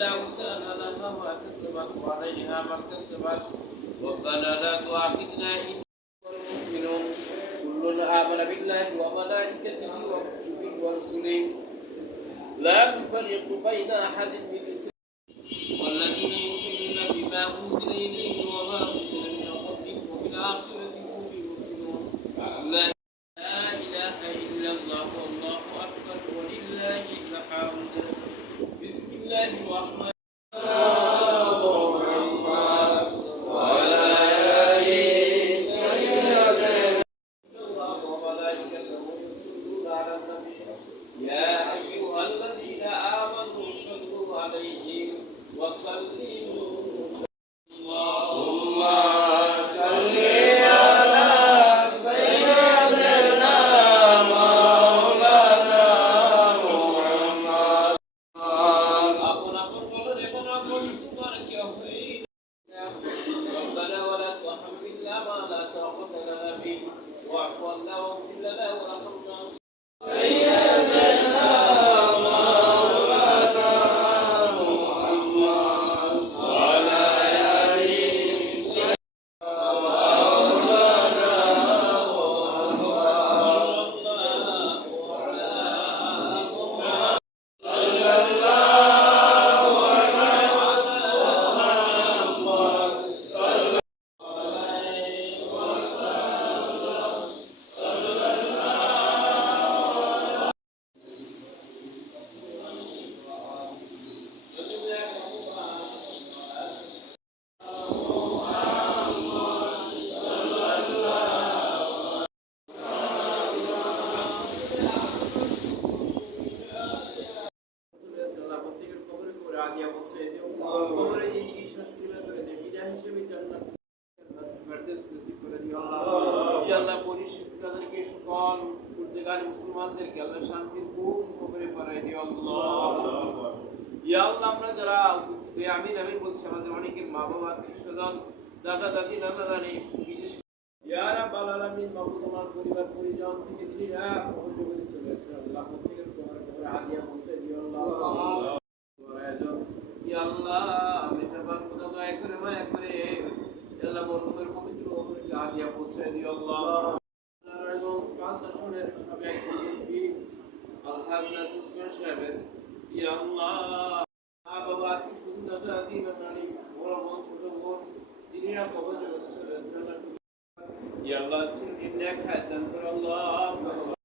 إلا وسعها لها ما كسبت وعليها ما اكتسبت ربنا لا تؤاخذنا إن المؤمنون كل آمن بالله وملائكته وكتبه ورسله لا نفرق بين أحد من رسله والذين يؤمنون بما أنزل إليك وما أنزل من قبلك وبالآخرة هم يوقنون لا إله إلا الله والله أكبر ولله الحمد بسم الله الرحمن মুসলমানদেরকে আল্লাহ শান্তির পূর্ণ করে পারাই দিও আল্লাহ। ইয়া আল্লাহ আমরা যারা উপস্থিত আমিন আমিন বলছি আমাদের অনেকের মা বাবা আত্মীয়স্বজন দাদা দাদি নানা নানি বিশেষ ইয়া রাব্বাল আলামিন মাবুদ তোমার পরিবার পরিজন থেকে দিনা কবুল করে চলে আসে আল্লাহ প্রত্যেকের তোমার কবরে হাদিয়া পৌঁছে দিও আল্লাহ। ইয়া আল্লাহ মেহেরবান খোদা দয়া করে মায়া করে আল্লাহ মরহুমের পবিত্র কবরে হাদিয়া পৌঁছে দিও আল্লাহ। কাজ আসনের সব এক আলহাজ নাসির সাহেবের ইয়া আল্লাহ মা বাবা কি সুন্দর দাদি নানি বড় বোন ছোট বোন দিনীরা কবরে চলে আসে ইয়া আল্লাহ তুমি নেক হায়াত দান করো আল্লাহ।